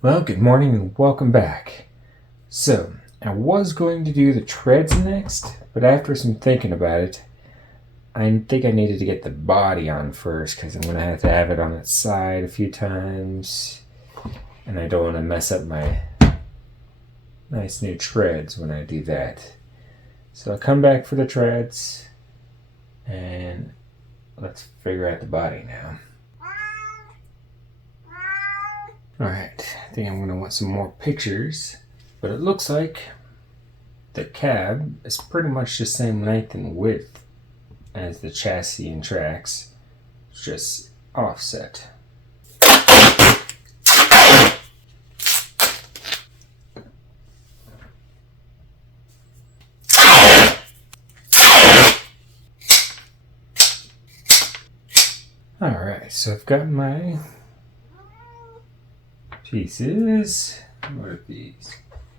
Well, good morning and welcome back. So, I was going to do the treads next, but after some thinking about it, I think I needed to get the body on first because I'm going to have it on its side a few times, and I don't want to mess up my nice new treads when I do that. So I'll come back for the treads, and let's figure out the body now. Alright, I think I'm going to want some more pictures, but it looks like the cab is pretty much the same length and width as the chassis and tracks, it's just offset. Alright, so I've got my pieces. What are these?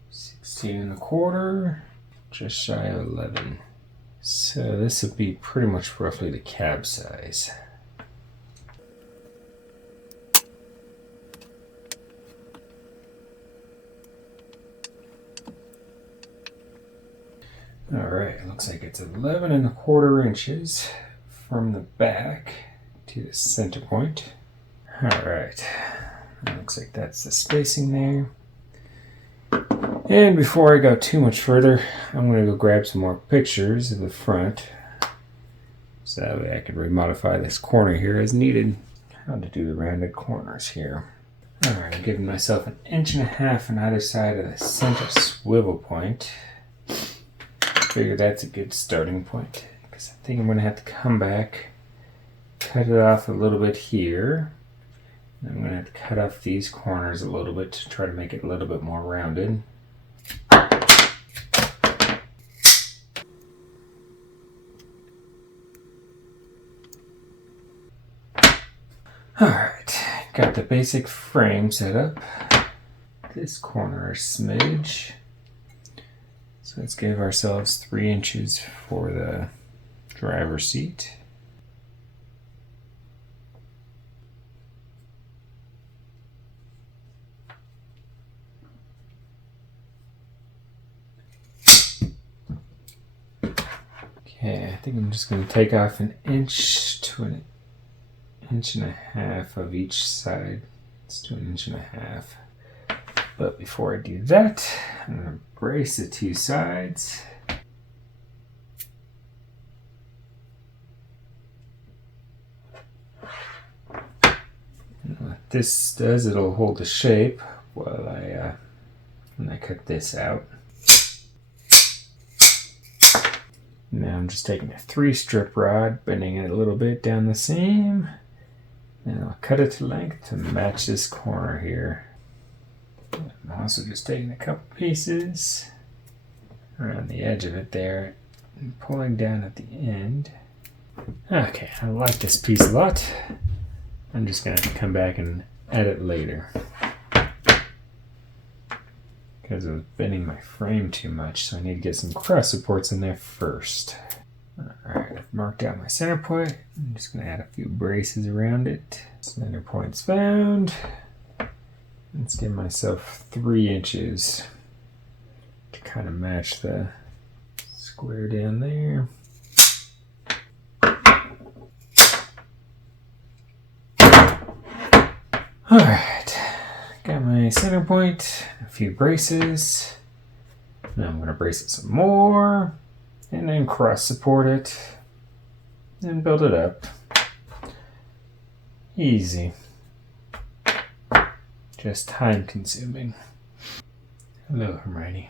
16 1/4, just shy of 11. So this would be pretty much roughly the cab size. Alright, looks like it's 11 1/4 inches from the back to the center point. Alright, looks like that's the spacing there. And before I go too much further, I'm going to go grab some more pictures of the front, so that way I can remodify this corner here as needed. How to do the rounded corners here. Alright, I'm giving myself 1.5 on either side of the center swivel point. I figure that's a good starting point, because I think I'm going to have to come back, cut it off a little bit here. I'm going to have to cut off these corners a little bit to try to make it a little bit more rounded. Alright, got the basic frame set up. This corner a smidge. So let's give ourselves 3 inches for the driver's seat. Okay, I think I'm just going to take off 1 inch to 1.5 inches of each side. Let's do 1.5 inches. But before I do that, I'm going to brace the two sides. And what this does, it'll hold the shape while when I cut this out. Now I'm just taking a 3-strip rod, bending it a little bit down the seam, and I'll cut it to length to match this corner here. I'm also just taking a couple pieces around the edge of it there and pulling down at the end. Okay, I like this piece a lot. I'm just going to come back and add it later, because I was bending my frame too much, so I need to get some cross supports in there first. Alright, I've marked out my center point. I'm just going to add a few braces around it. Center point's found. Let's give myself 3 inches to kind of match the square down there. Alright, got my center point, a few braces. Now I'm going to brace it some more, and then cross support it, and build it up. Easy. Just time consuming. Hello, Hermione.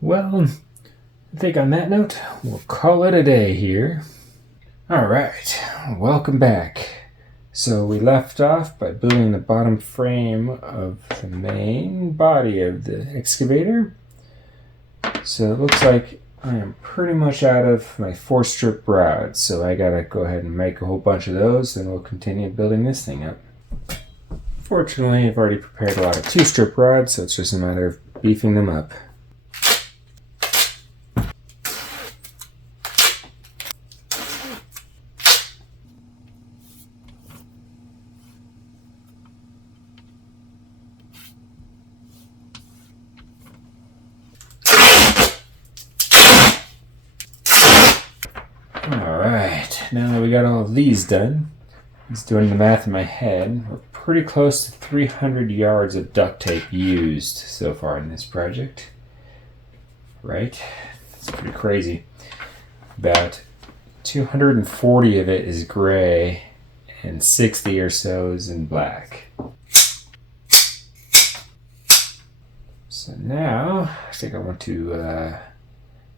Well, I think on that note, we'll call it a day here. Alright, welcome back. So we left off by building the bottom frame of the main body of the excavator. So it looks like I am pretty much out of my 4-strip rods, so I gotta go ahead and make a whole bunch of those, and we'll continue building this thing up. Fortunately, I've already prepared a lot of 2-strip rods, so it's just a matter of beefing them up. Alright, now that we got all of these done, just doing the math in my head, we're pretty close to 300 yards of duct tape used so far in this project. Right? It's pretty crazy. About 240 of it is gray and 60 or so is in black. So now I think I want to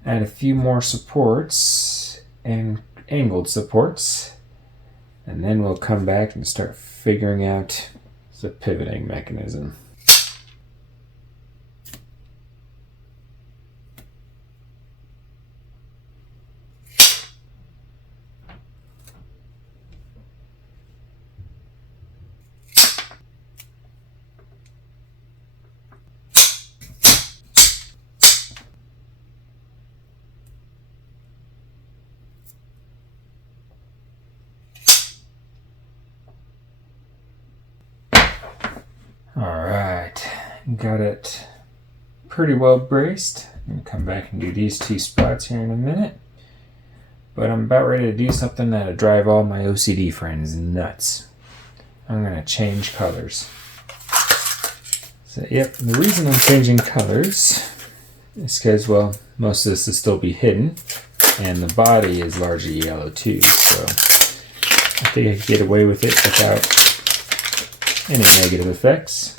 add a few more supports and angled supports, and then we'll come back and start figuring out the pivoting mechanism. Alright, got it pretty well braced. I'm going to come back and do these two spots here in a minute. But I'm about ready to do something that'll drive all my OCD friends nuts. I'm going to change colors. So, yep, the reason I'm changing colors is because, well, most of this will still be hidden, and the body is largely yellow too, so I think I can get away with it without any negative effects.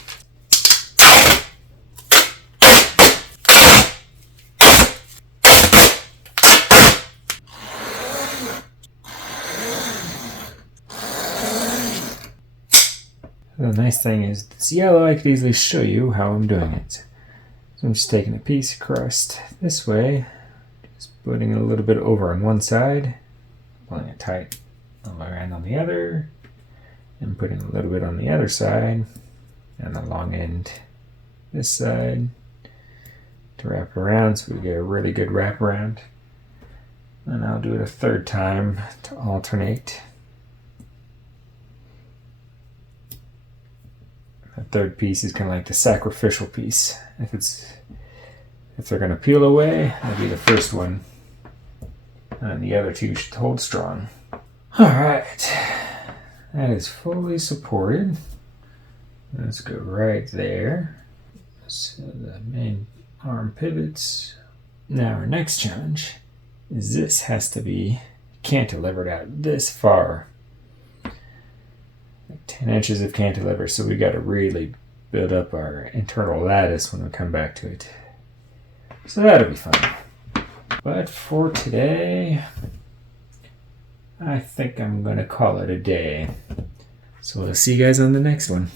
The nice thing is this yellow, I could easily show you how I'm doing it. So I'm just taking a piece across this way, just putting it a little bit over on one side, pulling it tight all the way around on the other, and putting a little bit on the other side, and the long end this side to wrap around so we get a really good wrap around. And I'll do it a third time to alternate. The third piece is kind of like the sacrificial piece. If they're going to peel away, that'll be the first one, and the other two should hold strong. All right, that is fully supported. Let's go right there. So the main arm pivots. Now our next challenge is this has to be cantilevered out this far. 10 inches of cantilever, so we got to really build up our internal lattice when we come back to it. So that'll be fun. But for today, I think I'm going to call it a day. So we'll see you guys on the next one.